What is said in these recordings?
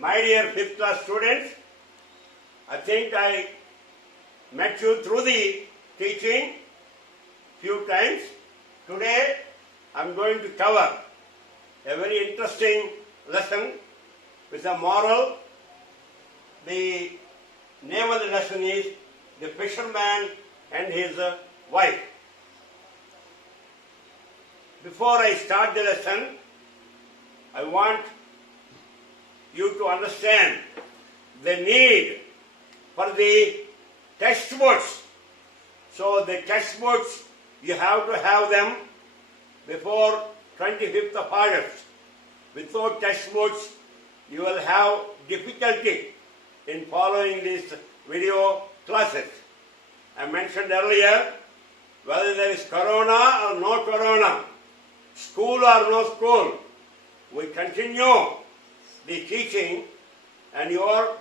My dear 5th class students, I think I met you through the teaching few times. Today I am going to cover a very interesting lesson with a moral. The name of the lesson is The Fisherman and His Wife. Before I start the lesson, I want you to understand the need for the textbooks. So the textbooks, you have to have them before 25th of August. Without textbooks, you will have difficulty in following these video classes. I mentioned earlier, whether there is corona or no corona, school or no school, we continue the teaching and you are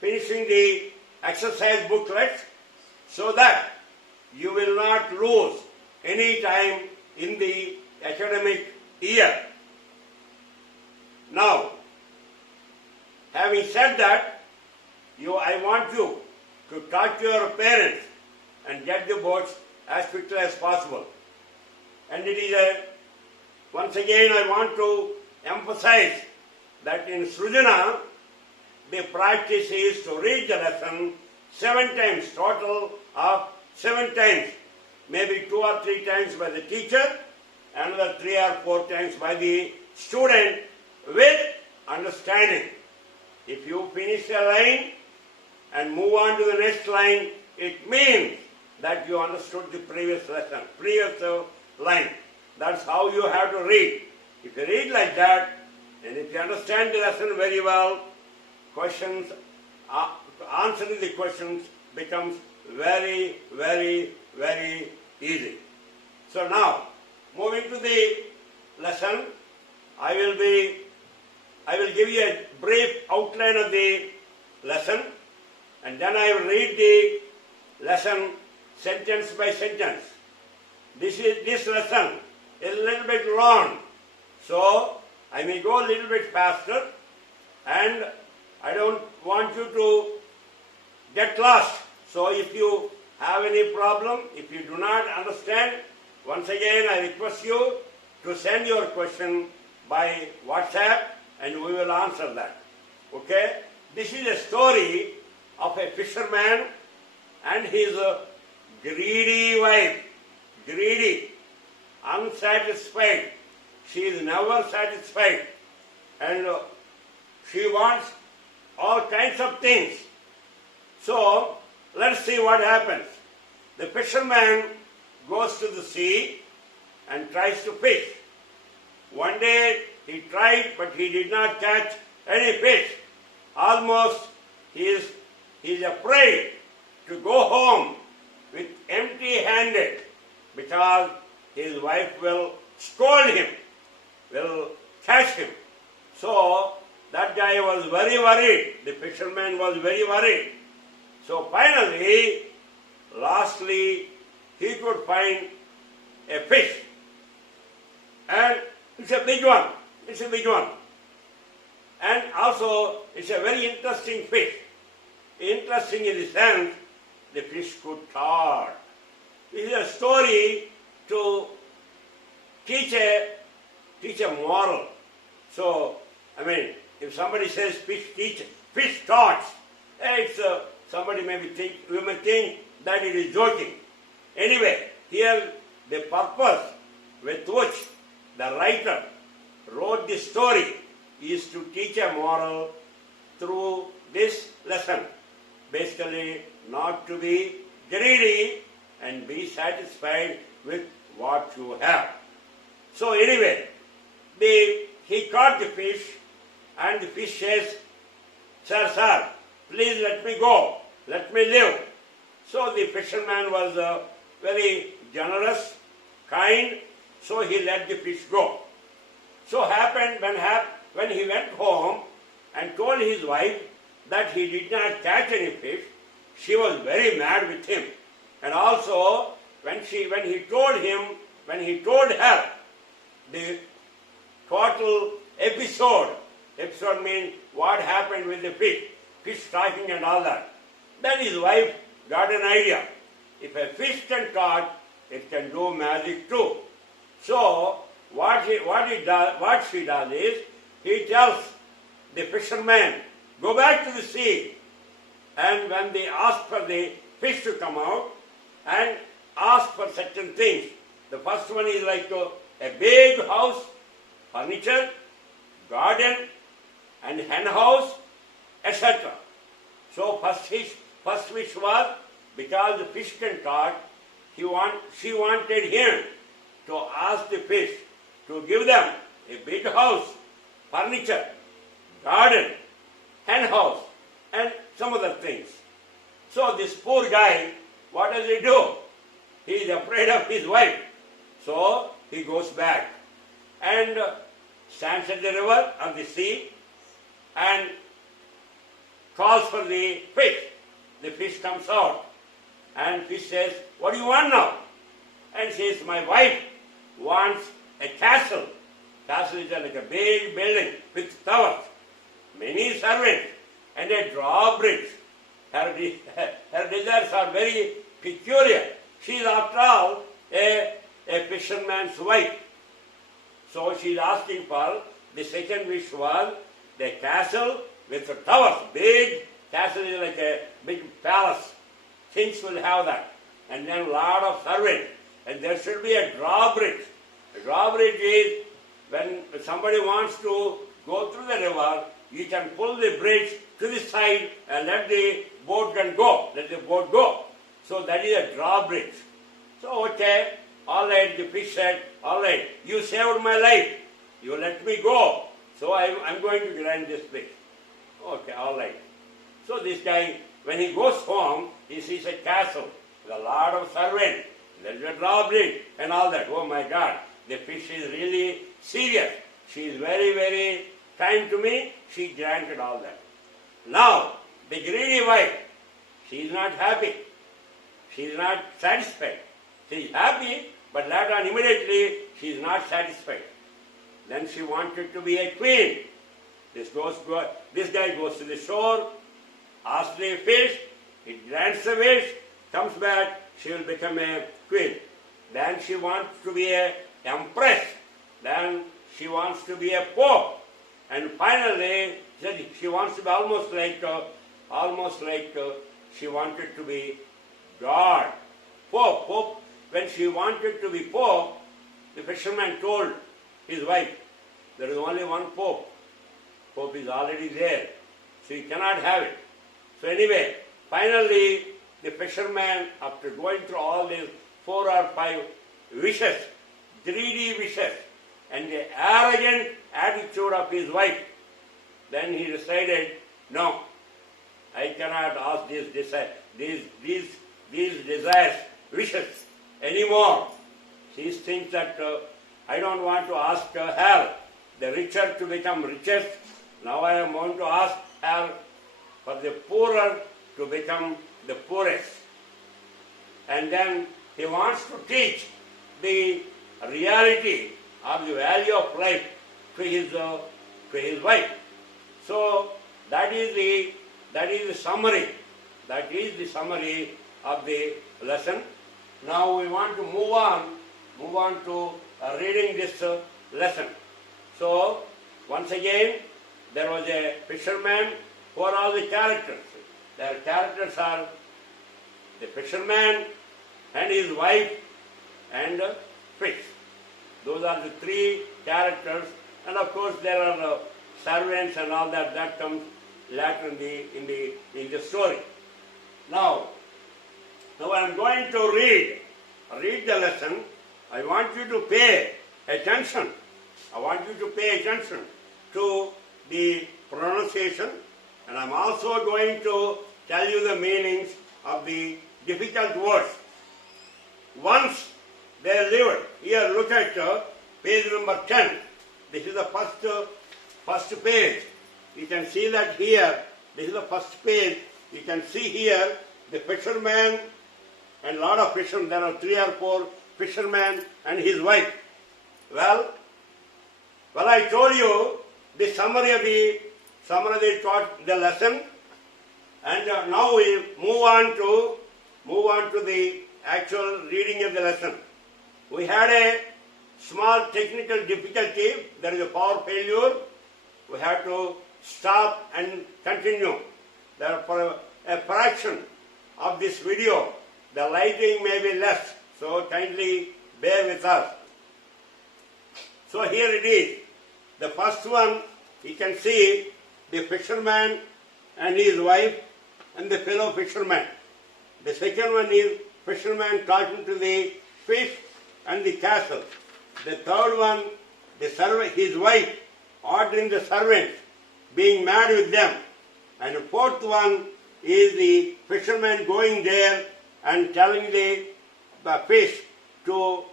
finishing the exercise booklet so that you will not lose any time in the academic year. Now, having said that, I want you to talk to your parents and get the books as quickly as possible. And it is once again I want to emphasize that in Srujana, the practice is to read the lesson 7 times, total of 7 times, maybe 2 or 3 times by the teacher, another 3 or 4 times by the student with understanding. If you finish a line and move on to the next line, it means that you understood the previous lesson, previous line. That's how you have to read. If you read like that, and if you understand the lesson very well, questions, answering the questions becomes very, very, very easy. So now, moving to the lesson, I will give you a brief outline of the lesson, and then I will read the lesson sentence by sentence. This lesson is a little bit long, so I may go a little bit faster, and I don't want you to get lost. So if you have any problem, if you do not understand, once again I request you to send your question by WhatsApp and we will answer that. Okay? This is a story of a fisherman and his greedy wife. Greedy, unsatisfied. She is never satisfied and she wants all kinds of things. So, let's see what happens. The fisherman goes to the sea and tries to fish. One day he tried, but he did not catch any fish. Almost he is afraid to go home with empty-handed because his wife will scold him, will catch him. So that guy was very worried. The fisherman was very worried. So finally, lastly, he could find a fish. And it's a big one. It's a big one. And also, it's a very interesting fish. Interesting in the sense, the fish could talk. This is a story to teach a moral. So, if somebody says fish talks, it's somebody you may think that it is joking. Anyway, here the purpose with which the writer wrote this story is to teach a moral through this lesson. Basically, not to be greedy and be satisfied with what you have. So anyway, he caught the fish and the fish says, Sir, please let me go, let me live. So the fisherman was very generous, kind, so he let the fish go. So happened when he went home and told his wife that he did not catch any fish, she was very mad with him. And also, when he told her the total episode, Episode means what happened with the fish talking and all that. Then his wife got an idea. If a fish can talk, it can do magic too. So what she does is, he tells the fisherman, go back to the sea. And when they ask for the fish to come out and ask for certain things, the first one is like a big house, furniture, garden, and hen house, etc. So first wish was, because the fish can talk, she wanted him to ask the fish to give them a big house, furniture, garden, hen house, and some other things. So this poor guy, what does he do? He is afraid of his wife. So he goes back and stands at the river or the sea and calls for the fish. The fish comes out and fish says, what do you want now? And says, my wife wants a castle. Castle is like a big building with towers, many servants, and a drawbridge. Her desires are very peculiar. She is, after all, a fisherman's wife. So she is asking for, the second wish was the castle with the towers. Big castle is like a big palace. Kings will have that. And then a lot of servants. And there should be a drawbridge. A drawbridge is when somebody wants to go through the river, you can pull the bridge to the side and let the boat go. Let the boat go. So that is a drawbridge. So okay, all right, the fish said, all right, you saved my life. You let me go. So I'm going to grant this fish. Okay, all right. So this guy, when he goes home, he sees a castle with a lot of servants. There's a drawbridge and all that. Oh my God, the fish is really serious. She is very, very kind to me. She granted all that. Now, the greedy wife, she is not happy. She is not satisfied. She is happy, but later on immediately she is not satisfied. Then she wanted to be a queen. This guy goes to the shore, asks the fish, he grants the wish, comes back, she will become a queen. Then she wants to be an empress. Then she wants to be a pope. And finally, she wants to be almost like she wanted to be God. Pope. When she wanted to be pope, the fisherman told his wife, there is only one pope. Pope is already there, so you cannot have it. So anyway, finally, the fisherman, after going through all these 4 or 5 wishes, greedy wishes, and the arrogant attitude of his wife, then he decided, no, I cannot ask these desires, wishes anymore. She thinks that I don't want to ask her, the richer to become richest. Now I am going to ask her for the poorer to become the poorest. And then he wants to teach the reality of the value of life to his wife. So that is the summary. That is the summary of the lesson. Now we want to move on to reading this lesson. So once again, there was a fisherman. Who are all the characters? Their characters are the fisherman and his wife and fish. Those are the 3 characters. And of course there are servants and all that. That comes later in the story. Now I am going to read the lesson. I want you to pay attention. I want you to pay attention to the pronunciation, and I'm also going to tell you the meanings of the difficult words. Once they lived. Here, look at page number 10. This is the first page. You can see that here. This is the first page. You can see here the fisherman and a lot of fishermen. There are 3 or 4 fishermen and his wife. Well, I told you the summary of the lesson, and now we move on to the actual reading of the lesson. We had a small technical difficulty. There is a power failure. We have to stop and continue. Therefore, a fraction of this video, the lighting may be less, so kindly bear with us. So here it is. The first one, you can see the fisherman and his wife and the fellow fisherman. The second one is fisherman talking to the fish and the castle. The third one, his wife ordering the servants, being mad with them. And the fourth one is the fisherman going there and telling the fish to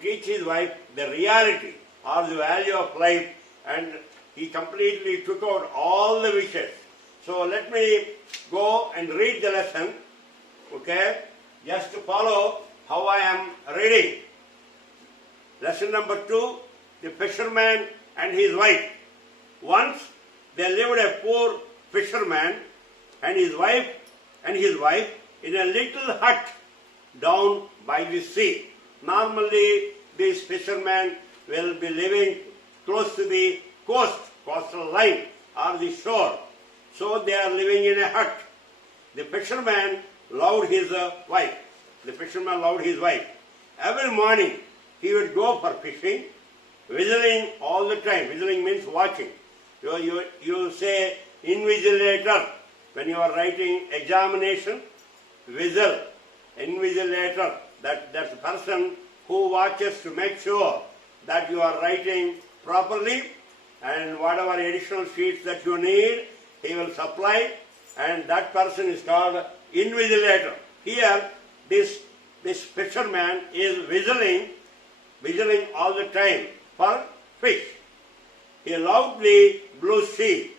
teach his wife the reality or the value of life, and he completely took out all the wishes. So let me go and read the lesson, okay? Just to follow how I am reading. Lesson number 2, the fisherman and his wife. Once there lived a poor fisherman and his wife in a little hut down by the sea. Normally, these fishermen will be living close to the coastal line or the shore. So they are living in a hut. The fisherman loved his wife. Every morning he would go for fishing, whistling all the time. Whistling means watching. You say invigilator when you are writing examination. Whistle, invigilator. That's the person who watches to make sure that you are writing properly, and whatever additional sheets that you need, he will supply, and that person is called invigilator. Here, this fisherman is whistling all the time for fish. He loved the blue sea.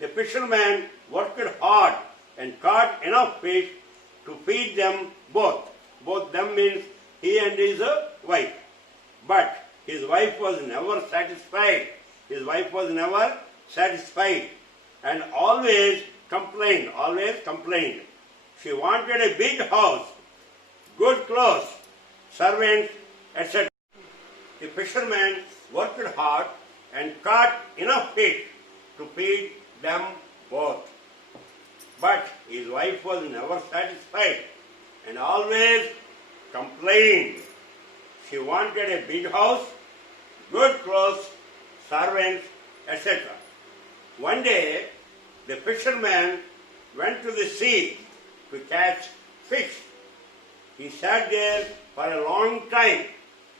The fisherman worked hard and caught enough fish to feed them both. Both them means he and his wife. But his wife was never satisfied. And always complained. She wanted a big house, good clothes, servants, etc. The fisherman worked hard and caught enough fish to feed them both. But his wife was never satisfied and always complained. She wanted a big house, good clothes, servants, etc. One day, the fisherman went to the sea to catch fish. He sat there for a long time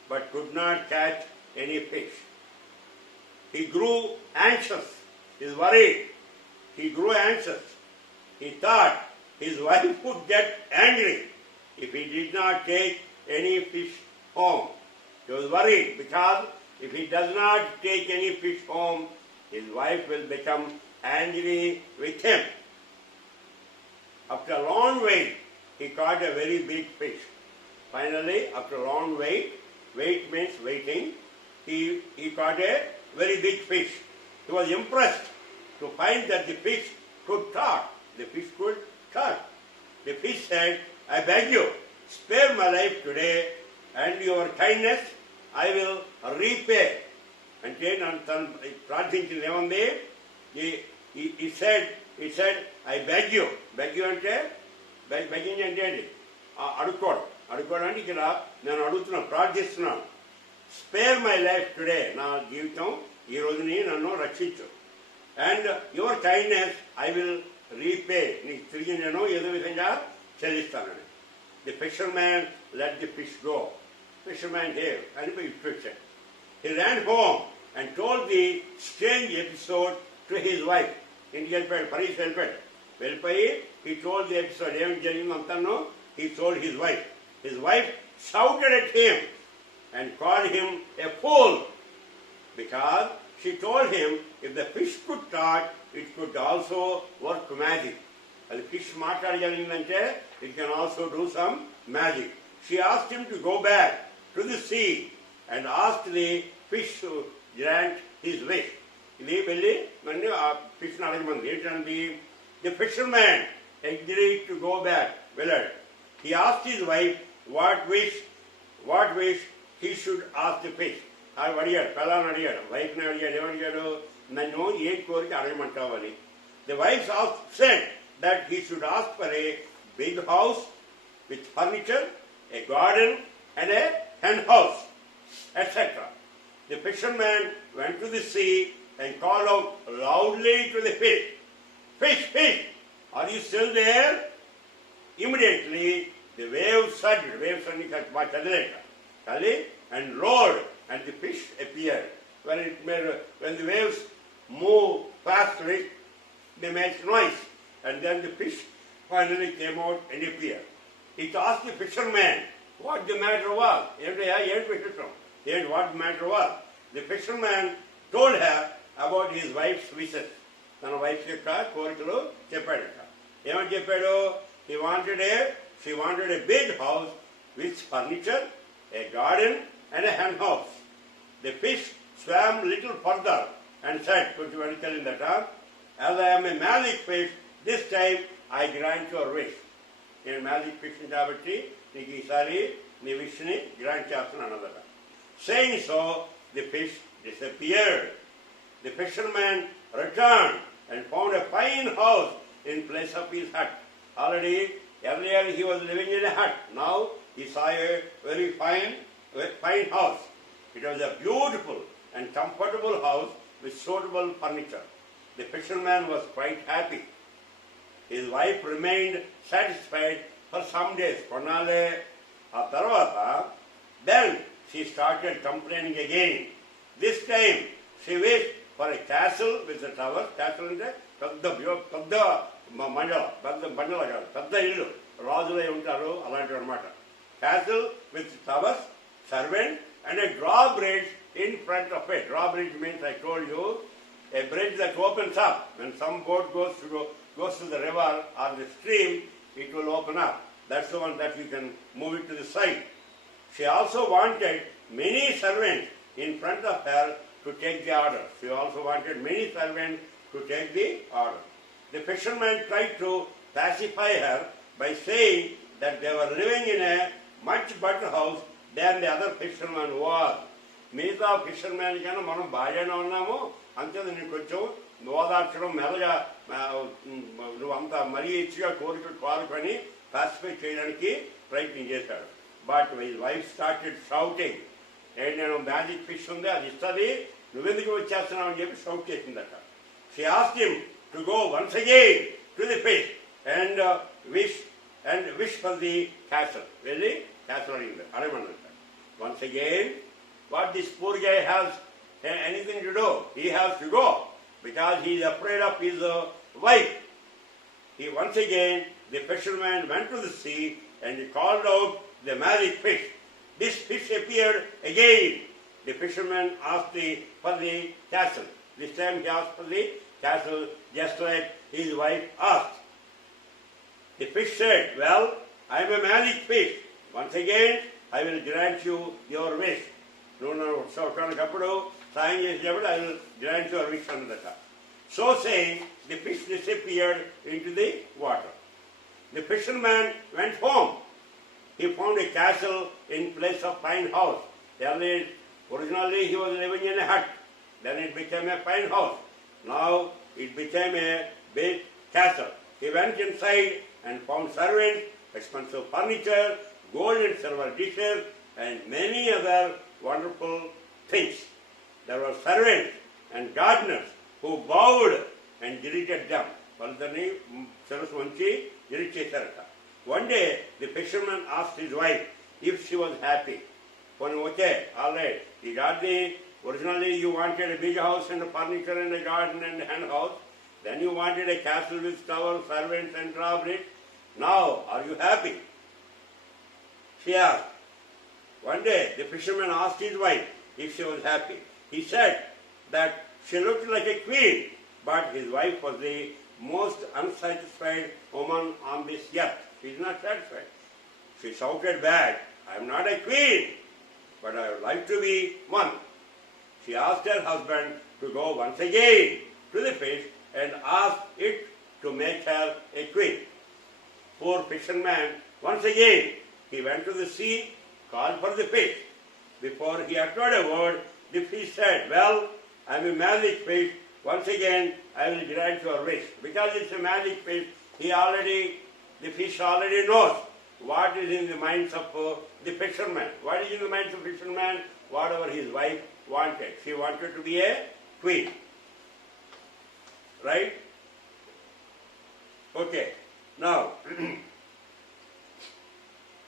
but could not catch any fish. He grew anxious. He was worried. He grew anxious. He thought his wife would get angry if he did not take any fish home. He was worried because if he does not take any fish home, his wife will become angry with him. After a long wait, he caught a very big fish. Finally, after a long wait means waiting, he caught a very big fish. He was impressed to find that the fish could talk. The fish said, "I beg you, spare my life today, and your kindness I will repay." అంటే నన్ను తను ప్రార్థించింది ఏముంది? He said, "I beg you." Beg you అంటే begging అంటే ఏంటి? అడుక్కోవడం అంటే ఇక్కడ నేను అడుగుతున్నాను, ప్రార్థిస్తున్నాను. స్పేర్ మై లైఫ్ టుడే, నా జీవితం ఈ రోజుని నన్ను రక్షించు. And your kindness I will repay, నీకు తిరిగి నేను ఏదో విధంగా చెల్లిస్తానని. The fisherman let the fish go. Fisherman here, and he ran home and told the strange episode to his wife. He told the episode, he told his wife. His wife shouted at him and called him a fool because she told him if the fish could talk, it could also work magic. The fish maatladagaligandante, it can also do some magic. She asked him to go back to the sea and asked the fish grant his wish. ఇది వెళ్ళి నన్ను ఆ ఫిష్ని అడగమంది ఏంటండి. The fisherman agreed to go back. వెళ్ళాడు. He asked his wife what wish he should ask the fish. అది అడిగాడు, పిల్లని అడిగాడు, వైఫ్ని అడిగాడు, ఏమడిగాడు, నన్ను ఏ కోరిక అడగమంటావు అని. The wife said that he should ask for a big house with furniture, a garden and a hen house, etc. The fisherman went to the sea and called out loudly to the fish, "Fish, fish, are you still there?" Immediately the waves surged, and roared, and the fish appeared. When the waves move fastly, they make noise, and then the fish finally came out and appeared. He asked the fisherman what the matter was. What the matter was? The fisherman told her about his wife's wishes. తన wife యొక్క కోరికలు చెప్పాడట. ఏమని చెప్పాడు? She wanted a big house with furniture, a garden and a hen house. The fish swam little further and said, కొంచెం వెనకెళ్ళిందట, "As I am a magic fish, this time I grant your wish." నేను magic fish కాబట్టి నీకు ఈసారి నీ విష్ని grant చేస్తున్నాను అన్నదట. Saying so, the fish disappeared. The fisherman returned and found a fine house in place of his hut. Earlier he was living in a hut. Now he saw a very fine house. It was a beautiful and comfortable house with suitable furniture. The fisherman was quite happy. His wife remained satisfied for some days. కొన్నాళ్ళే ఆ తర్వాత then she started complaining again. This time she wished for a castle with a tower. Castle అంటే పెద్ద మండల కాదు, పెద్ద ఇల్లు, రాజులై ఉంటారు అలాంటివి అనమాట. Castle with towers, servant and a drawbridge in front of it. Drawbridge means, I told you, a bridge that opens up. When some boat goes to the river or the stream, it will open up. That's the one that you can move it to the side. She also wanted many servants in front of her to take the order. She also wanted many servants to take the order. The fisherman tried to pacify her by saying that they were living in a much better house than the other fisherman was. మిగతా fisherman కన్నా మనం బాగానే ఉన్నాము, అంతే నేను కొంచెం ఓదార్చడం, మెల్లగా నువ్వు అంత మరీ ఇచ్చిగా కోరికలు కోరుకొని పాసిఫై చేయడానికి ప్రయత్నం చేశాడు. But his wife started shouting. నేను మ్యాజిక్ ఫిష్ ఉంది, అది ఇస్తుంది, నువ్వెందుకు వచ్చేస్తున్నావు అని చెప్పి షౌట్ చేసిందట. She asked him to go once again to the fish and wish for the castle. వెళ్ళి క్యాసల్ అడగమన్నట. Once again, what this poor guy has anything to do? He has to go because he is afraid of his wife. Once again, the fisherman went to the sea and he called out the magic fish. This fish appeared again. The fisherman asked for the castle. This time he asked for the castle just like his wife asked. The fish said, "Well, I am a magic fish. Once again, I will grant you your wish." నువ్వు ఒకనప్పుడు సాయం చేసేటప్పుడు I will grant your wish అన్నదట. So saying, the fish disappeared into the water. The fisherman went home. He found a castle in place of fine house. Originally he was living in a hut. Then it became a fine house. Now it became a big castle. He went inside and found servants, expensive furniture, gold and silver dishes, and many other wonderful things. There were servants and gardeners who bowed and greeted them. వాళ్ళని శిరస్సు వంచి greet చేశారట. One day the fisherman asked his wife if she was happy. Okay, all right, you got originally you wanted a big house and a furniture and a garden and a hen house. Then you wanted a castle with towers, servants and drawbridge. Now, are you happy? She asked. One day, the fisherman asked his wife if she was happy. He said that she looked like a queen, but his wife was the most unsatisfied woman on this earth. She is not satisfied. She shouted back, "I am not a queen, but I would like to be one." she asked her husband to go once again to the fish and ask it to make her a queen. Poor fisherman, once again, he went to the sea, called for the fish. Before he uttered a word, the fish said, well, I am a magic fish. Once again, I will grant your wish. Because it's a magic fish, the fish already knows what is in the minds of the fisherman. What is in the minds of the fisherman? Whatever his wife wanted. She wanted to be a queen. Right? Okay. Now,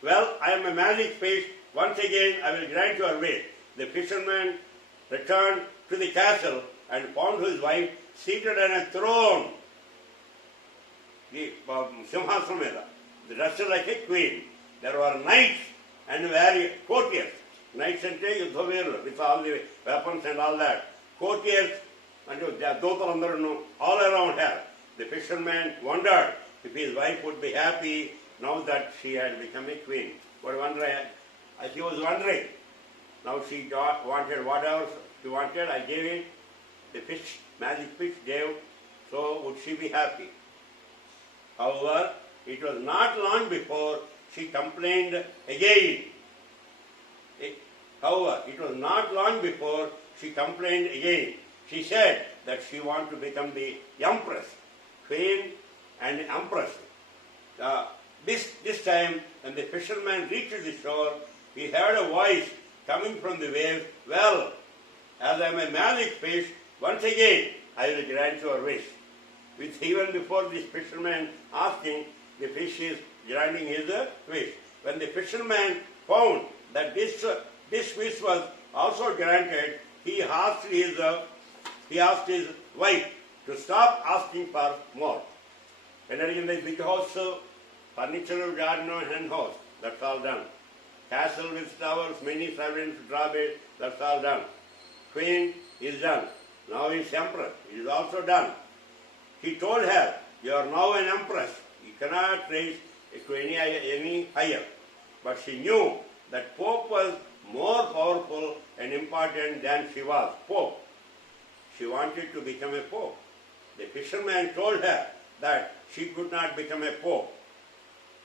well, I am a magic fish. Once again, I will grant your wish. The fisherman returned to the castle and found his wife seated on a throne. Simhasanameda, dressed like a queen. There were knights and various courtiers. Knights and Yuddhaveerlu with all the weapons and all that. Courtiers and all around her. The fisherman wondered if his wife would be happy now that she had become a queen. But he was wondering. Now she wanted whatever she wanted, I gave it. The fish, magic fish gave, so would she be happy? However, it was not long before she complained again. She said that she wanted to become the empress, queen and empress. This time, when the fisherman reached the shore, he heard a voice coming from the waves. Well, as I am a magic fish, once again I will grant your wish. With even before this fisherman asking, the fish is granting his wish. When the fisherman found that this wish was also granted, he asked his wife to stop asking for more. And in the big house, furniture, garden, and house, that's all done. Castle with towers, many servants, drawbridge, that's all done. Queen is done. Now is empress, it is also done. He told her, you are now an empress. You cannot raise it to any higher. But she knew that Pope was more powerful and important than she was. Pope. She wanted to become a Pope. The fisherman told her that she could not become a Pope.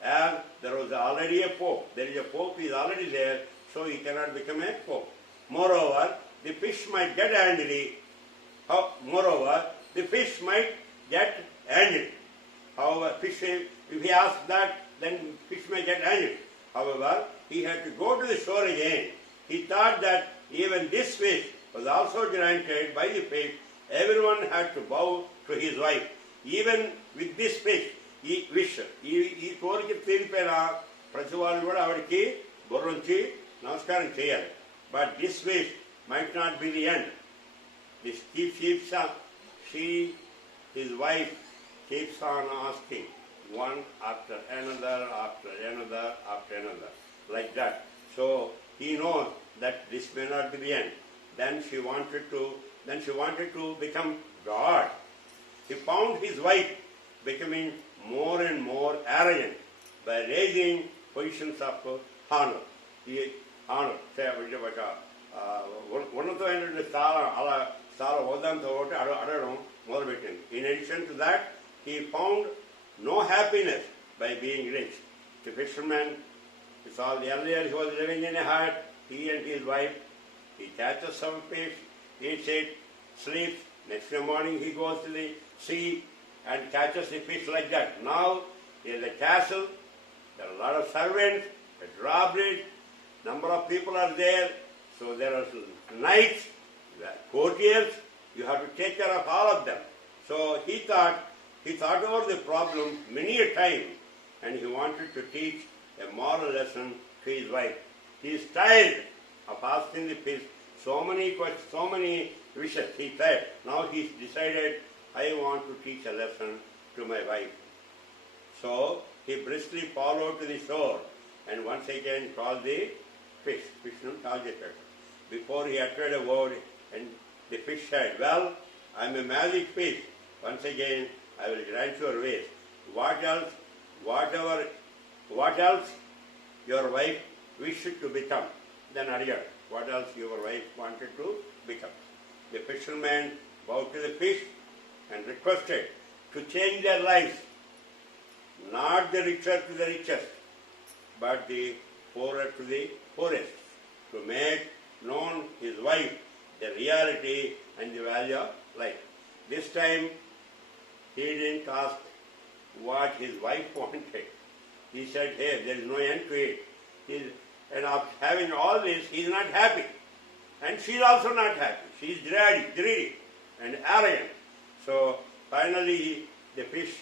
As there was already a Pope. There is a Pope, he is already there, so he cannot become a Pope. Moreover, the fish might get angry. However, if he asks that, then fish may get angry. However, he had to go to the shore again. He thought that even this fish was also granted by the fish. Everyone had to bow to his wife. Even with this fish, he wished. ఈ కోరిక తీరిపోయినా ప్రతి వాళ్ళు కూడా ఆవిడకి బుర్రంచి నమస్కారం చేయాలి. But this wish might not be the end. This keeps on, his wife keeps on asking one after another, like that. So he knows that this may not be the end. Then she wanted to become God. He found his wife becoming more and more arrogant by raising positions of honor. ఉన్నతమైనటువంటి స్థానం హోదాంతో అడగడం మొదలుపెట్టింది. In addition to that, he found no happiness by being rich. The fisherman, earlier he was living in a hut, he and his wife. He catches some fish, eats it, sleeps. Next morning he goes to the sea and catches the fish like that. Now there is a castle, there are a lot of servants, a drawbridge, number of people are there. So there are knights, courtiers, you have to take care of all of them. So he thought over the problem many a time, and he wanted to teach a moral lesson to his wife. He is tired of asking the fish so many questions, so many wishes. He said, now he decided, I want to teach a lesson to my wife. So he briskly followed to the shore and once again called the fish. Before he uttered a word, and the fish said, well, I am a magic fish. Once again, I will grant your wish. What else your wife wished to become? Then Arya, what else your wife wanted to become? fisherman bowed to the fish and requested to change their lives. Not the richer to the richest, but the poorer to the poorest, to make known his wife the reality and the value of life. This time, he didn't ask what his wife wanted. He said, hey, there is no end to it. And after having all this, he is not happy. And she is also not happy. She is greedy and arrogant. So finally, the fish,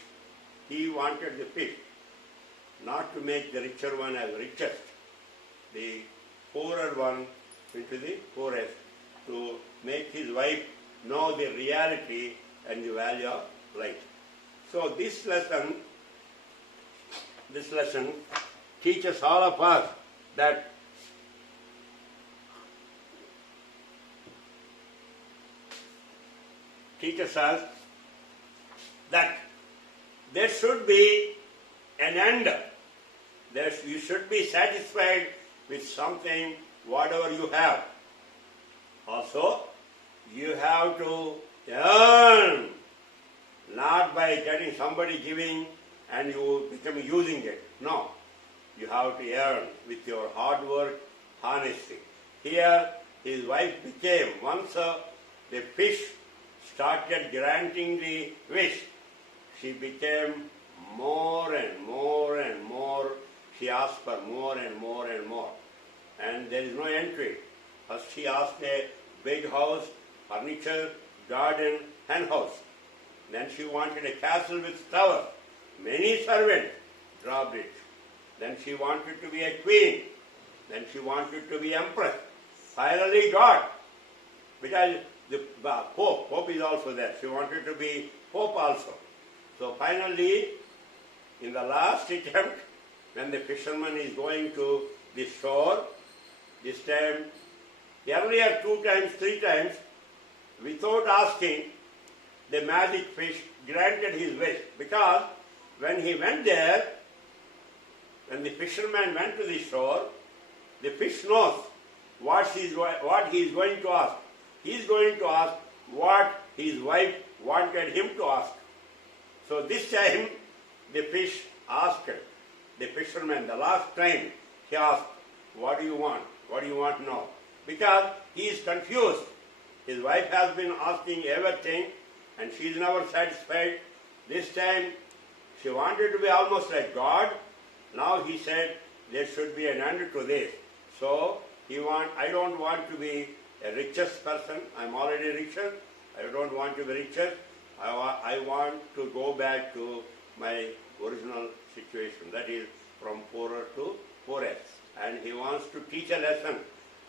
he wanted the fish not to make the richer one as richest, the poorer one into the poorest, to make his wife know the reality and the value of life. So this lesson teaches all of us that there should be an end. You should be satisfied with something, whatever you have. Also, you have to earn, not by getting somebody giving and you become using it. No, you have to earn with your hard work, honesty. Here, his wife became, once the fish started granting the wish, she became more and more and more. She asked for more and more and more. And there is no end to it. First she asked a big house, furniture, garden, hen house. Then she wanted a castle with tower, many servants, drawbridge. Then she wanted to be a queen. Then she wanted to be empress. Finally God, because the Pope is also there. She wanted to be Pope also. So finally, in the last attempt, when the fisherman is going to the shore, this time, earlier 2 times, 3 times, without asking, the magic fish granted his wish. Because when he went there, when the fisherman went to the shore, the fish knows what he is going to ask. He is going to ask what his wife wanted him to ask. So this time, the fish asked the fisherman, the last time, he asked, what do you want? What do you want now? Because he is confused. His wife has been asking everything and she is never satisfied. This time, she wanted to be almost like God. Now he said, there should be an end to this. So, I don't want to be a richest person. I'm already richer. I don't want to be richer. I want to go back to my original situation. That is from poorer to poorest. And he wants to teach a lesson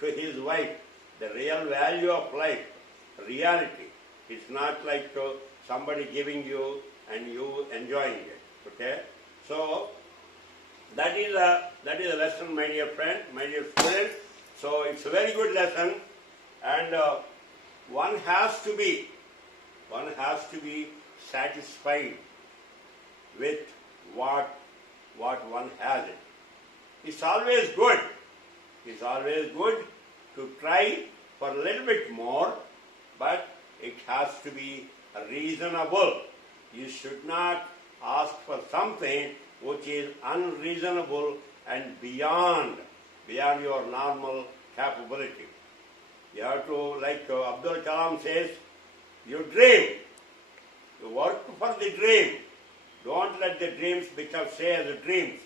to his wife, the real value of life, reality. It's not like somebody giving you and you enjoying it. Okay? So, that is a lesson, my dear friend, my dear students. So, it's a very good lesson. And one has to be satisfied with what one has it. It's always good to try for a little bit more, but it has to be reasonable. You should not ask for something which is unreasonable and beyond your normal capability. You have to, like Abdul Kalam says, you dream. You work for the dream. Don't let the dreams stay as dreams.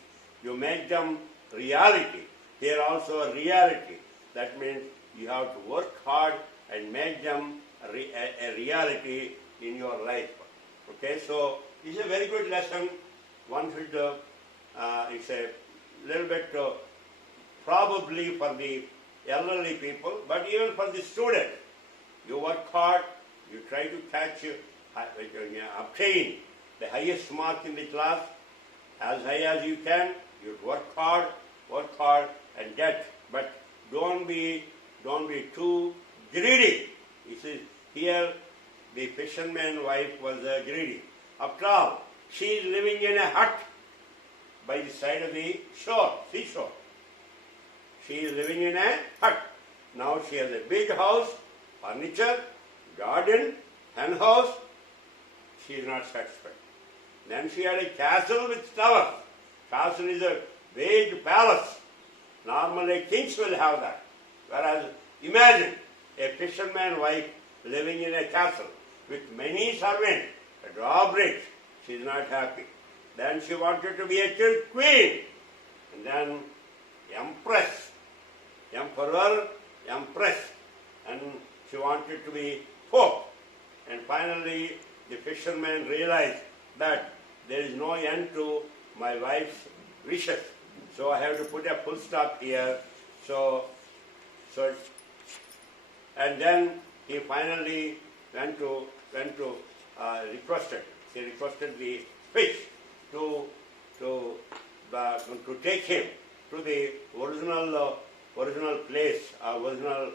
You make them reality. Here also a reality. That means you have to work hard and make them a reality in your life. Okay, so it's a very good lesson. One should, it's a little bit probably for the elderly people, but even for the student. You work hard, you try to obtain the highest mark in the class, as high as you can. You work hard and get, but don't be too greedy. He says here the fisherman's wife was greedy. After all, she is living in a hut by the side of the seashore. She is living in a hut. Now she has a big house, furniture, garden, hen house, she is not satisfied. Then she had a castle with towers. Castle is a big palace. Normally kings will have that. Whereas imagine a fisherman wife living in a castle with many servants, a drawbridge. She is not happy. Then she wanted to be a queen. And then empress, emperor, empress. And she wanted to be pope. And finally the fisherman realized that there is no end to my wife's wishes. So I have to put a full stop here. And then he finally requested the fish to take him to the original place, original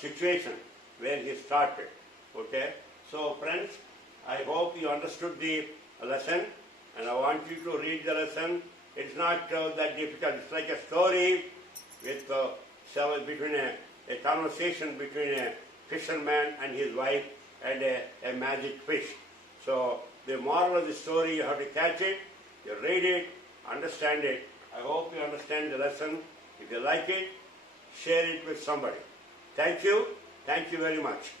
situation where he started. Okay. So friends, I hope you understood the lesson, and I want you to read the lesson. It's not that difficult. It's like a story with between a conversation between a fisherman and his wife and a magic fish. So the moral of the story, you have to catch it, you read it, understand it. I hope you understand the lesson. If you like it, share it with somebody. Thank you very much.